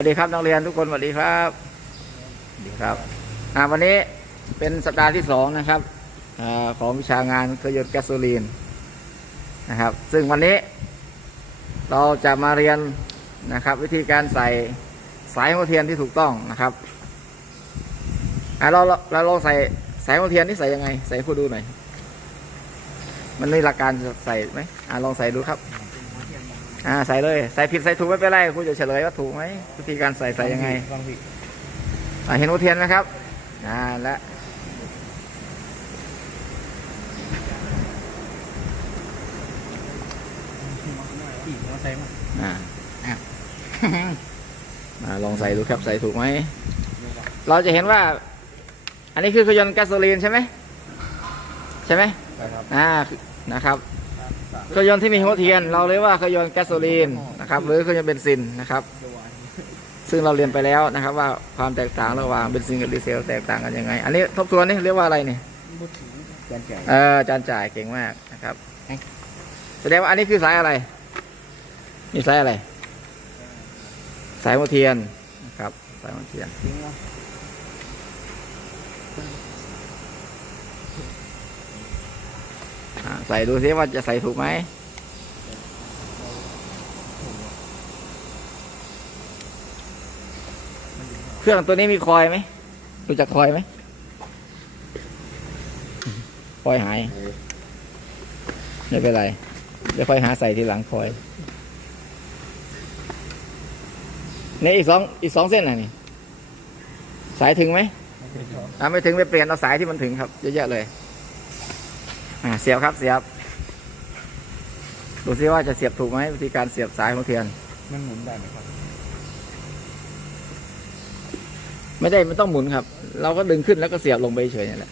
สวัสดีครับนักเรียนทุกคนสวัสดีครับสวัสดีครับอ่าวันนี้เป็นสัปดาห์ที่สองนะครับอของวิชางานเครื่องยนต์แก๊สโซลีนนะครับ ซึ่งวันนี้ เราจะมาเรียนนะครับ วิธีการใส่สายหัวเทียนที่ถูกต้องนะครับอ่าเราเราเราลองใส่สายหัวเทียนที่ใส่ยังไง ใส่ให้ครูดูหน่อยมันมีหลักการใส่ไหมอ่าลองใส่ดูครับ อ่าใส่เลย ใส่ผิดใส่ถูกไม่เป็นไรครูจะเฉลยว่าถูกไหมวิธีการใส่ใส่ยังไงลองผิดอ่าเห็นหัวเทียนไหมครับอ่าและขี่มอเตอร์ไซค์มาอ่าอะอ่าลองใส่ดูครับใส่ถูกไหมเราจะเห็นว่า อันนี้คือเครื่องยนต์แก๊สโซลีนใช่ไหมใช่ไหมใช่ครับอ่านะครับ เครื่องยนต์ที่มีหัวเทียน เราเรียกว่าเครื่องยนต์แก๊สโซลีนนะครับหรือเครื่องยนต์เบนซินนะครับ ซึ่งเราเรียนไปแล้วนะครับ ว่าความแตกต่างระหว่างเบนซินกับดีเซลแตกต่างกันยังไง อันนี้ทบทวนนี่เรียกว่าอะไรนี่บุตรแกนใหญ่เออจานจ่ายเก่งมากนะครับ แสดงว่าอันนี้คือสายอะไรนี่สายอะไร สายหัวเทียนนะครับ สายหัวเทียน จริงเหรอ อ่า ใส่ดูซิว่าจะใส่ถูกไหมเครื่องตัวนี้มีคอยไหมรู้จักคอยไหมคอยหายไม่เป็นไรเดี๋ยวค่อยหาใส่ทีหลังคอยนี่อีกสองอีกสองเส้นน่ะนี่สายถึงไหมไม่เป็นชอบถ้าไม่ถึงไปเปลี่ยนเอาสายที่มันถึงครับเยอะๆเลย อ่าเสียบครับเสียบ ดูซิว่าจะเสียบถูกไหมวิธีการเสียบสายของเทียน มันหมุนได้ไหมครับ ไม่ได้ไม่ต้องหมุนครับ เราก็ดึงขึ้นแล้วก็เสียบลงไปเฉยๆนี่แหละ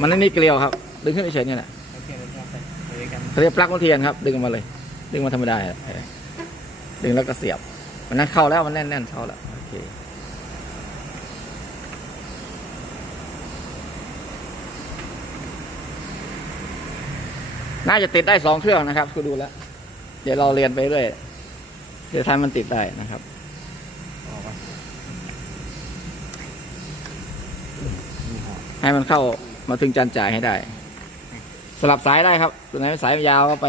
มันไม่มีเกลียวครับ ดึงขึ้นเฉยๆนี่แหละโอเคเลยครับไปเลยกันเขาเรียกปลั๊กของเทียนครับ ดึงออกมาเลย ดึงมาธรรมดาเออดึงแล้วก็เสียบมันนั้นเข้าแล้วมันแน่นๆเข้าแล้วโอเค น่าจะติดได้สองเครื่องนะครับคือดูแล้ว เดี๋ยวเราเรียนไปเรื่อยเดี๋ยวทำมันติดได้นะครับออกมาให้มันเข้ามาถึงจานจ่ายให้ได้ สลับสายได้ครับตัวไหนสายยาวก็ไป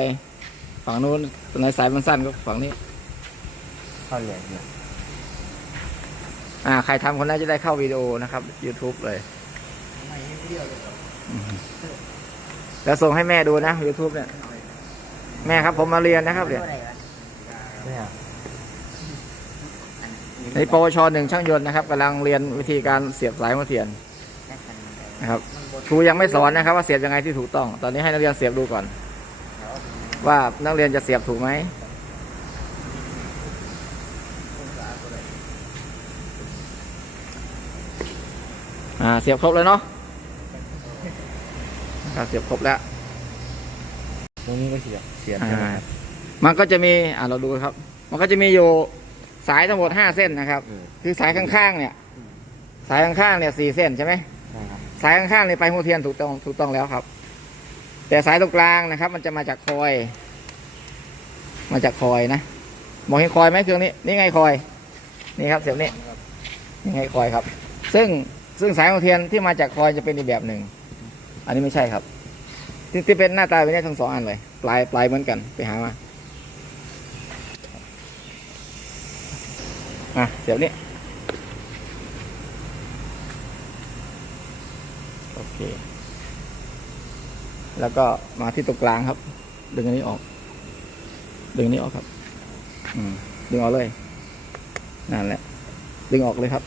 ฝั่งนู้นตัวไหนสายมันสั้นก็ฝั่งนี้เข้าใหญ่เนี่ยอ่าใครทำคนนั้นจะได้เข้าวิดีโอนะครับ YouTube เลยไม่ เดียวเลยครับแล้วส่งให้แม่ดูนะ YouTube เนี่ย แม่ครับผมมาเรียนนะครับเนี่ยเนี่ยในปวชหนึ่งช่างยนต์นะครับกำลังเรียนวิธีการเสียบสายหัวเทียนนะครับครูยังไม่สอนนะครับ ว่าเสียบยังไงที่ถูกต้อง ตอนนี้ให้นักเรียนเสียบดูก่อน ว่านักเรียนจะเสียบถูกไหมอ่าเสียบครบแล้วเนาะ เสียบครบแล้ว ตรงนี้ก็เสียบเสียบอ่าใช่ไหมครับมันก็จะมีอ่าเราดูครับ มันก็จะมีอยู่สายทั้งหมดห้าเส้นนะครับเออคือสายข้างๆเนี่ย สายข้างๆเนี่ยสี่เส้นใช่ไหมใช่ครับสายข้างๆเนี่ยไปหัวเทียนถูกต้องถูกต้องแล้วครับ แต่สายตรงกลางนะครับ มันจะมาจากคอย มาจากคอยนะมองเห็นคอยไหมเครื่องนี้นี่ไงคอย นี่ครับเสียบนี้นี่ไงคอยครับ ซึ่งซึ่งสายหัวเทียนที่มาจากคอยจะเป็นอีกแบบหนึ่ง อันนี้ไม่ใช่ครับ ที่ที่เป็นหน้าตาเป็นได้ทั้งสองอันเลย ปลายปลายเหมือนกันไปหามาอะเสียบนี้โอเค แล้วก็มาที่ตรงกลางครับ ดึงอันนี้ออก ดึงอันนี้ออกครับ อืมดึงออกเลยนั่นแหละ ดึงออกเลยครับ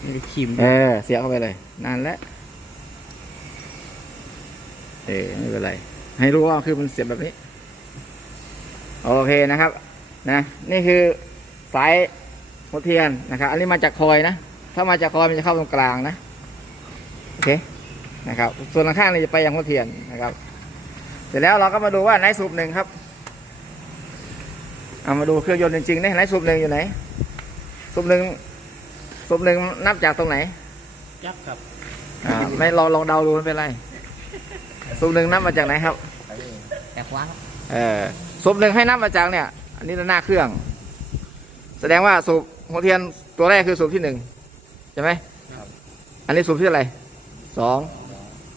ไม่ได้คิมเออเสียบเข้าไปเลยนั่นแหละ เออไม่เป็นไร ให้รู้ว่าคือมันเสียบแบบนี้ โอเคนะครับ นะ นี่คือสายหัวเทียนนะครับ อันนี้มาจากคอยนะ ถ้ามาจากคอยมันจะเข้าตรงกลางนะ โอเค นะครับ ส่วนข้างๆนี่จะไปยังหัวเทียนนะครับ เสร็จแล้วเราก็มาดูว่าไหนสูบหนึ่งครับ เอามาดูเครื่องยนต์จริงๆนี่ไหนสูบหนึ่งอยู่ไหน สูบหนึ่งสูบหนึ่งนับจากตรงไหนยักษ์ครับ อ่า ไม่ลองลองเดาดูไม่เป็นไร สูบหนึ่งนับมาจากไหนครับ แต่ขวาเออสูบหนึ่งให้นับมาจากเนี่ย อันนี้หน้าเครื่อง แสดงว่าสูบหัวเทียนตัวแรกคือสูบที่หนึ่งใช่ไหมครับ อันนี้สูบที่อะไรสอง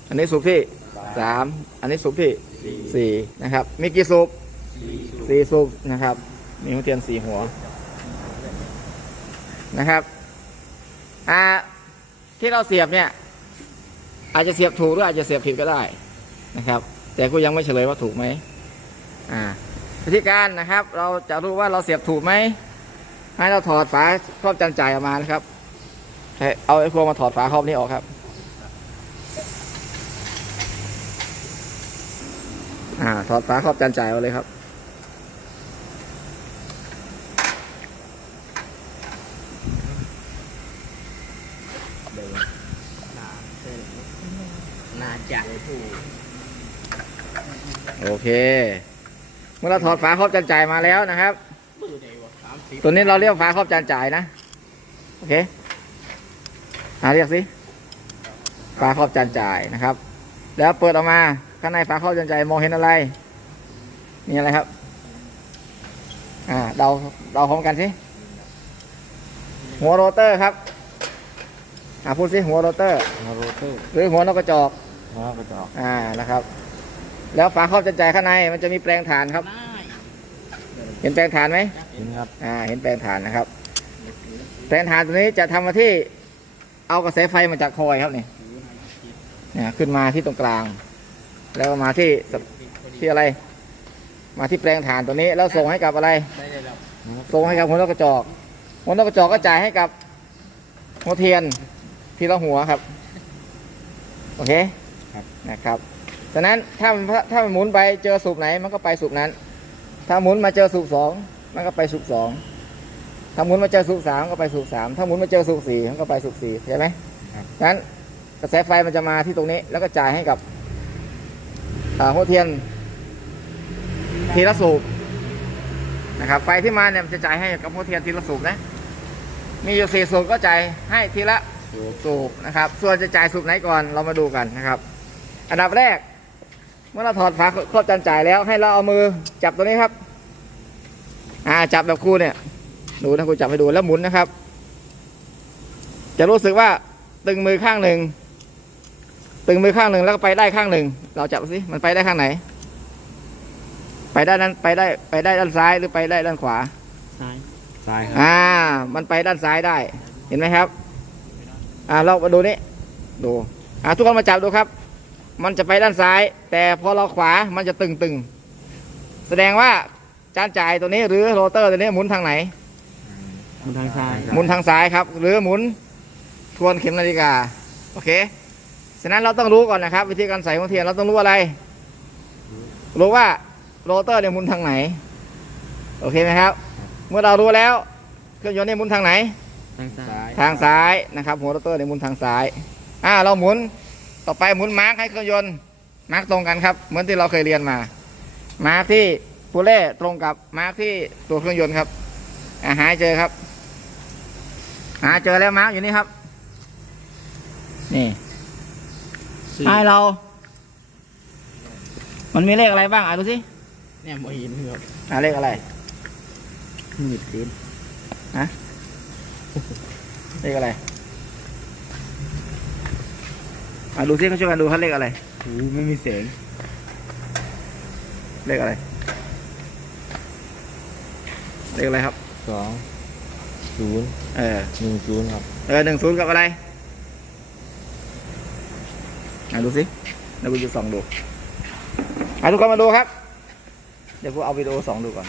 อันนี้สูบที่สามอันนี้สูบที่สี่นะครับ มีกี่สูบสี่สูบนะครับ มีหัวเทียนสี่หัวนะครับอ่าที่เราเสียบเนี่ย อาจจะเสียบถูกหรืออาจจะเสียบผิดก็ได้ นะครับ แต่ก็ยังไม่เฉลยว่าถูกไหมอ่าวิธีการนะครับ เราจะรู้ว่าเราเสียบถูกไหมให้เราถอดฝาครอบจานจ่ายออกมานะครับให้เอาไอ้พวงมาถอดฝาครอบนี้ออกครับอ่าถอดฝาครอบจานจ่ายออกเลยครับ น่าจะ โอ เค เมื่อเราถอดฝาครอบจานจ่ายมาแล้วนะครับมือใดวะสามสิบตัวนี้เราเรียกฝาครอบจานจ่ายนะ โอเคอ่าเรียกสิ ฝาครอบจานจ่ายนะครับ แล้วเปิดออกมาข้างในฝาครอบจานจ่ายมองเห็นอะไร มีอะไรครับ อ่าเดาเดาพร้อมกันสิ หัวโรเตอร์ครับอ่าพูดสิหัวโรเตอร์มาโรเตอร์ หรือหัวนกกระจอกมากระจอก อ่านะครับ แล้วฝาครอบจานจ่ายข้างในมันจะมีแปลงฐานครับได้เห็นแปลงฐานไหมเห็นครับอ่าเห็นแปลงฐานนะครับ แปลงฐานตัวนี้จะทำมาที่เอากระแสไฟมาจากคอยครับนี่เนี่ยขึ้นมาที่ตรงกลาง แล้วก็มาที่สที่อะไร มาที่แปลงฐานตัวนี้ แล้วส่งให้กับอะไรได้เลยครับส่งให้กับหัวนกกระจอกหัวนกกระจอกก็จ่ายให้กับหัวเทียนทีละหัวครับ โอเคนะครับ ฉะนั้นถ้ามันถ้ามันหมุนไปเจอสูบไหนมันก็ไปสูบนั้น ถ้าหมุนมาเจอสูบสองมันก็ไปสูบสองถ้าหมุนมาเจอสูบสามก็ไปสูบสามถ้าหมุนมาเจอสูบสี่มันก็ไปสูบสี่ใช่ไหมฉะนั้นกระแสไฟมันจะมาที่ตรงนี้ แล้วก็จ่ายให้กับอ่าหัวเทียนทีละสูบนะครับไฟที่มาเนี่ยมันจะจ่ายให้กับหัวเทียนทีละสูบนะมีอยู่สี่สูบก็จ่ายให้ทีละสูบนะครับ ส่วนจะจ่ายสูบไหนก่อนเรามาดูกันนะครับ อันดับแรก เมื่อเราถอดฝาครอบจานจ่ายแล้วให้เราเอามือจับตัวนี้ครับ อ่าจับแบบครูเนี่ยดูนะครูจับให้ดูแล้วหมุนนะครับ จะรู้สึกว่าตึงมือข้างหนึ่งตึงมือข้างหนึ่งแล้วก็ไปได้ข้างหนึ่งเราจับสิมันไปได้ข้างไหน ไปด้านนั้นไปได้ไปได้ด้านซ้ายหรือไปได้ด้านขวาซ้ายซ้ายครับอ่า มันไปด้านซ้ายได้ เห็นไหมครับ อ่าเรามาดูนี่ดูอ่าทุกคนมาจับดูครับ มันจะไปด้านซ้าย แต่พอเราขวามันจะตึงตึงๆ แสดงว่าจานจ่ายตัวนี้หรือโรเตอร์ตัวนี้หมุนทางไหนมันทางซ้ายหมุนทางซ้ายครับ หรือหมุนทวนเข็มนาฬิกา โอเค ฉะนั้นเราต้องรู้ก่อนนะครับ วิธีการใส่หัวเทียนเราต้องรู้อะไร รู้ว่าโรเตอร์เนี่ยหมุนทางไหน โอเคไหมครับ เมื่อเรารู้แล้ว เครื่องยนต์เนี่ยหมุนทางไหน ทางซ้าย ทางซ้ายนะครับ หัวโรเตอร์เนี่ยหมุนทางซ้าย อ่า เราหมุน ต่อไปหมุนมาร์กให้เครื่องยนต์มาร์กตรงกันครับ เหมือนที่เราเคยเรียนมา มาร์กที่ปูเล่ตรงกับมาร์กที่ตัวเครื่องยนต์ครับอ่าหาให้เจอครับ หาเจอแล้วมาร์กอยู่นี่ครับ นี่สี่ให้เรา มันมีเลขอะไรบ้างอ่านดูสิเนี่ยไม่เห็นครับอ่าเลขอะไรมืดเกินเลขอะไร อ่าดูสิเขาช่วยกันดูครับเลขอะไรโอ้ไม่มีแสงเลขอะไร เลขอะไรครับ สองศูนย์เออหนึ่งศูนย์ครับ เออหนึ่งศูนย์กับอะไร อะดูสิแล้วกูจะส่องดู อะทุกคนมาดูครับ เดี๋ยวกูเอาวิดีโอสองดูก่อน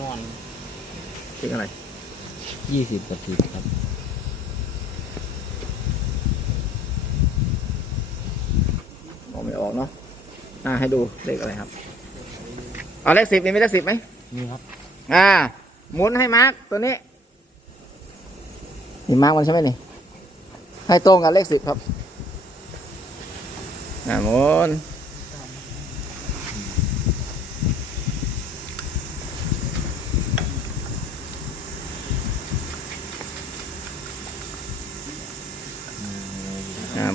นอนเลขอะไร ยี่สิบกับสิบครับ มองไม่ออกเนาะอ่าให้ดูเลขอะไรครับ เอาเลขสิบนี่มีเลขสิบไหมนี่ครับ อ่า หมุนให้มาร์กตัวนี้นี่มาร์กมันใช่ไหมนี่ ให้ตรงกับเลขสิบครับ อ่าหมุน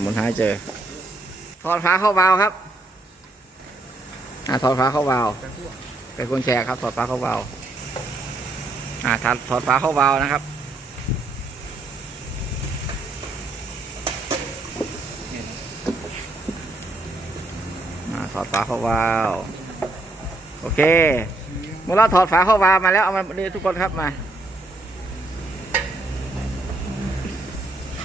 มุนหาให้เจอ ถอดฝาเข้าวาลครับอ่าถอดฝาเข้าวาล์วไขควงแชร์ครับ ถอดฝาเข้าเบาอ่าถอดถอดฝาเข้าเบานะครับอ่าถอดฝาเข้าวาลโอเคเมื่อเราถอดฝาเข้าวาลมาแล้วเอามาดีทุกคนครับมา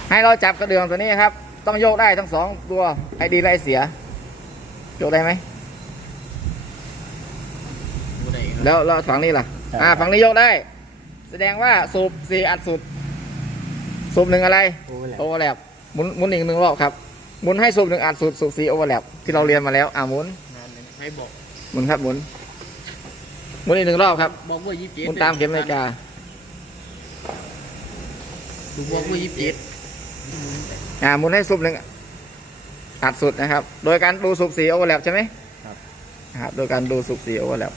ให้เราจับกระเดื่องตัวนี้ครับ ต้องโยกได้ทั้งสองตัวไอดีและไอเสียโยกได้ไหมบ่ได้ครับแล้วแล้วฝั่งนี้ล่ะครับอ่าฝั่งนี้โยกได้ แสดงว่าสูบสี่อัดสุด สูบหนึ่งอะไรโอ้ยแหละโอเวอร์แลปหมุนหมุนอีกหนึ่งรอบครับหมุนให้สูบหนึ่งอัดสูบสูบสี่โอเวอร์แลปที่เราเรียนมาแล้ว อ่าหมุนนั่นเลยนะให้บอกหมุนครับหมุนหมุนอีกหนึ่งรอบครับบอกว่ายี่สิบเจ็ดหมุนตามเข็มนาฬิกาดูบอกว่ายี่สิบเจ็ด อ่าหมุนให้สูบหนึ่งอัดสุดนะครับ โดยการดูสูบสี่โอเวอร์แลปใช่ไหมครับโดยการดูสูบสี่โอเวอร์แลป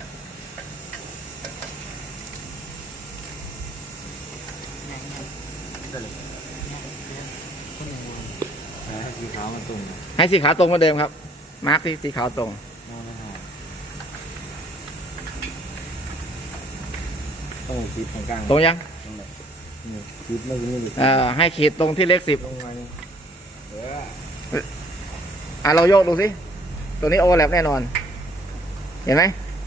สีขาวมันตรงให้สีขาวตรงเหมือนเดิมครับ มาร์กที่สีขาวตรงมองไม่หาต้องคิดกลางๆตรงยังตรงไหนนี่คิดไม่รู้นี่เอ่อให้ขีดตรงที่เลขสิบลงมานี่เอออะเราโยกดูสิ ตัวนี้โอเวอร์แลปแน่นอน เห็นไหม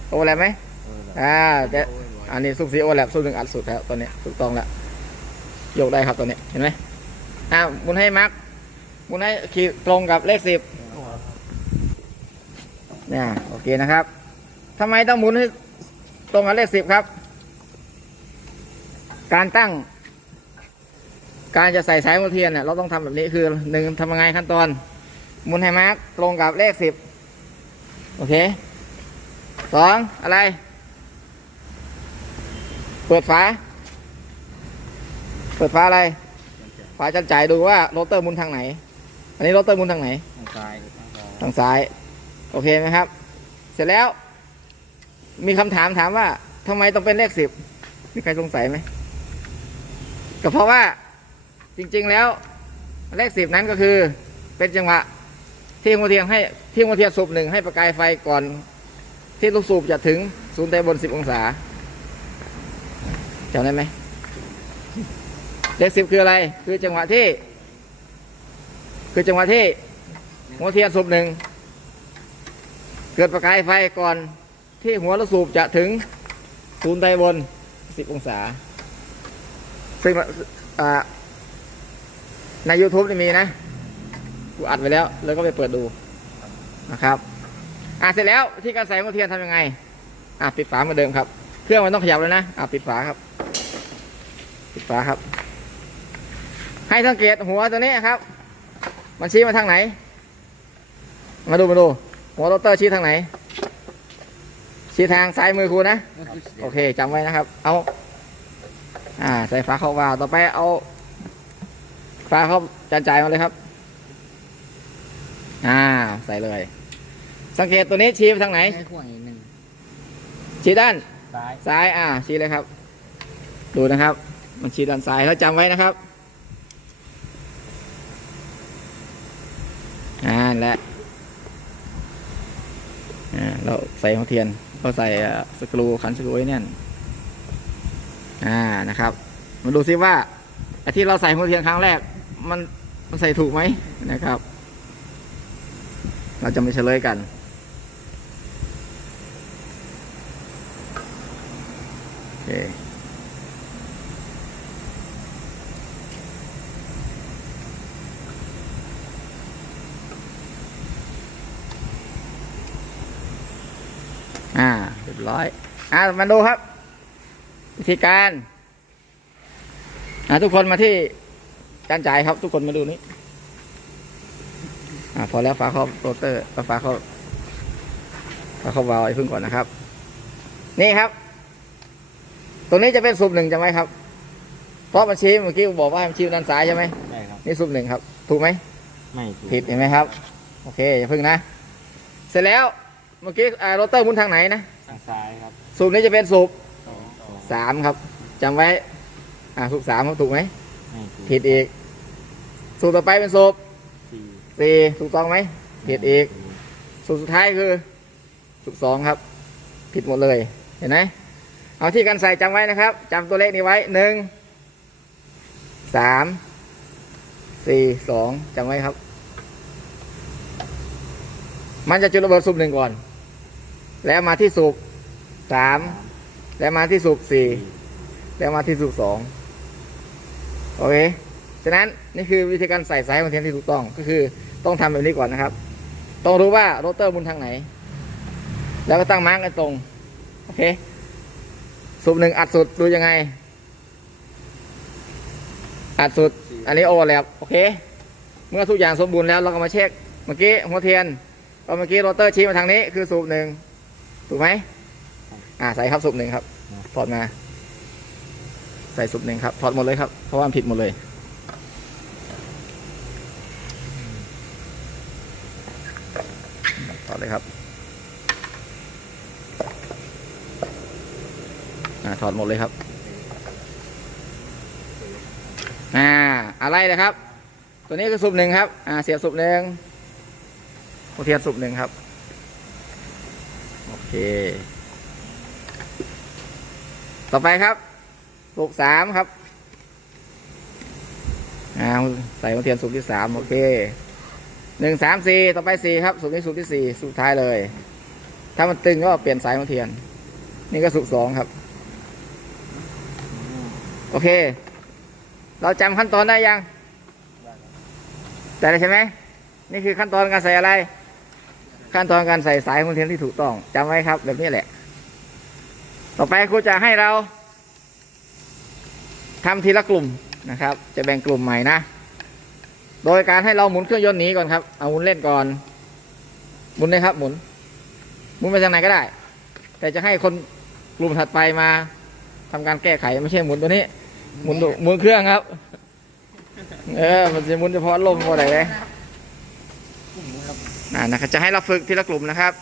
โอเวอร์แลปไหมเอออ่าแต่อันนี้สูบสีโอเวอร์แลปสูบหนึ่งอัดสุดแล้วตัวนี้ถูกต้องแล้วโยกได้ครับตัวนี้เห็นไหมอ่าหมุนให้มาร์กหมุนให้ขีดตรงกับเลขสิบเนี่ยโอเคนะครับทำไมต้องหมุนให้ตรงกับเลขสิบครับ การตั้ง การจะใส่สายหัวเทียนเนี่ยเราต้องทำแบบนี้คือหนึ่งทำยังไงขั้นตอนมุนให้มาร์กตรงกับเลขสิบโอเคสองอะไร เปิดฝา เปิดฝาอะไร ฝาจันจ่ายดูว่าโรเตอร์มุนทางไหน อันนี้โรเตอร์มุนทางไหน ทางซ้าย ทางซ้ายทางซ้ายโอเคไหมครับ เสร็จแล้ว มีคำถามถามว่าทำไมต้องเป็นเลขสิบมีใครสงสัยไหมก็เพราะว่า จริงๆแล้วเลขสิบนั้นก็คือเป็นจังหวะที่หัวเทียนให้ที่หัวเทียนสูบหนึ่งให้ประกายไฟก่อน ที่ลูกสูบจะถึงศูนย์ไตบนสิบองศาจำได้ไหมเลขสิบคืออะไร คือจังหวะที่ คือจังหวะที่หัวเทียนสูบหนึ่งเกิดประกายไฟก่อนที่หัวรถสูบจะถึงศูนย์ไดบน10องศาซึ่งอ่า ใน YouTube นี่มีนะ กูอัดไว้แล้ว แล้วก็ไปเปิดดูนะครับอะเสร็จแล้วที่การใส่หัวเทียนทำยังไงอะปิดฝาเหมือนเดิมครับ เครื่องมันต้องขยับเลยนะอะปิดฝาครับ ปิดฝาครับ ให้สังเกตหัวตัวนี้ครับ มันชี้มาทางไหน มาดูมาดู หัวโรเตอร์ชี้ทางไหน ชี้ทางซ้ายมือครูนะ โอเคจำไว้นะครับ เอา อ่า ใส่ฝาเข้าวาล์วต่อไปเอา ฝาเข้าจานจ่ายมาเลยครับ อ่า ใส่เลย สังเกตตัวนี้ชี้ไปทางไหน ให้ขวางอีกหนึ่งชี้ด้าน ซ้ายซ้าย อ่า ชี้เลยครับ ดูนะครับ มันชี้ด้านซ้ายแล้วจำไว้นะครับ อ่า และ อ่า เราใส่หัวเทียน เราใส่เอ่อสกรูขันสกรูไว้แน่น อ่า นะครับ มาดูซิว่าไอ้ที่เราใส่หัวเทียนครั้งแรก มันมันใส่ถูกไหมนะครับ เราจะมาเฉลยกันโอเคอ่าเรียบร้อย อ่ามาดูครับ วิธีการ อ่าทุกคนมาที่ จานจ่ายครับทุกคนมาดูนี้อ่าพอแล้วฝาเข้าโรเตอร์เอาฝาเข้าฝาเข้าวาล์วไอ้พึ่งก่อนนะครับ นี่ครับ ตรงนี้จะเป็นสูบหนึ่งจำไหมครับ เพราะมันชี้เมื่อกี้บอกว่ามันชี้ด้านซ้ายใช่ไหมได้ครับนี่สูบหนึ่งครับ ถูกไหมไม่ถูกผิดเห็นไหมครับ โอเคอย่าพึ่งนะ เสร็จแล้วเมื่อกี้อ่าโรเตอร์หมุนทางไหนนะทางซ้ายครับ สูบนี้จะเป็นสูบสองสองสามครับจำไว้ อ่าสูบสามครับถูกไหมไม่ถูกผิดอีก สูบต่อไปเป็นสูบสี่สี่ถูกต้องไหมผิดอีก สูบสุดท้ายคือสูบสองครับ ผิดหมดเลยถเห็นไหมเอาที่กันใส่จำไว้นะครับจำตัวเลขนี้ไว้หนึ่งสามสี่สองจำไว้ครับ มันจะจุดระเบิดสูบหนึ่งก่อน แล้วมาที่สูบสามแล้วมาที่สูบสี่แล้วมาที่สูบสองโอเค ฉะนั้นนี่คือวิธีการใส่สายของเทียนที่ถูกต้องก็คือต้องทำแบบนี้ก่อนนะครับ ต้องรู้ว่าโรเตอร์มุนทางไหน แล้วก็ตั้งมาร์กกันตรง โอเคสูบหนึ่งอัดสุดดูยังไง อัดสุด อันนี้โอเวอร์แลปโอเค เมื่อทุกอย่างสมบูรณ์แล้วเราก็มาเช็คเมื่อกี้หัวเทียนก็เมื่อกี้โรเตอร์ชี้มาทางนี้คือสูบหนึ่งถูกไหมอ่าใส่ครับสูบหนึ่งครับถอดมา ใส่สูบหนึ่งครับถอดหมดเลยครับเพราะว่ามันผิดหมดเลย ถอด เลยครับอถอดหมดเลยครับ อ่า อะไรนะครับ ตัวนี้คือสูบหนึ่งครับ อ่า เสียบสูบหนึ่งหัวเทียนสูบหนึ่งครับ โอเค ต่อไปครับสูบสามครับ อ่า ใส่หัวเทียนสูบที่สามโอเค หนึ่งสามสี่ต่อไปสี่ครับ สูบนี้สูบที่สี่สูบท้ายเลย ถ้ามันตึงก็เปลี่ยนสายหัวเทียน นี่ก็สูบสองครับ โอเค เราจำขั้นตอนได้ยัง แต่ได้ใช่ไหม นี่คือขั้นตอนการใส่อะไร ขั้นตอนการใส่สายหัวเทียนที่ถูกต้องจำไว้ครับ แบบนี้แหละ ต่อไปครูจะให้เราทำทีละกลุ่มนะครับ จะแบ่งกลุ่มใหม่นะ โดยการให้เราหมุนเครื่องยนต์หนีก่อนครับ เอาหมุนเล่นก่อน หมุนเลยครับ หมุน หมุนไปทางไหนก็ได้ แต่จะให้คนกลุ่มถัดไปมาทำการแก้ไขไม่ใช่หมุนตัวนี้ หมุนหมุนเครื่องครับ เออ มันจะหมุนเฉพาะลมพอไหนเลยอ่านะครับจะให้เราฝึกทีละกลุ่มนะครับ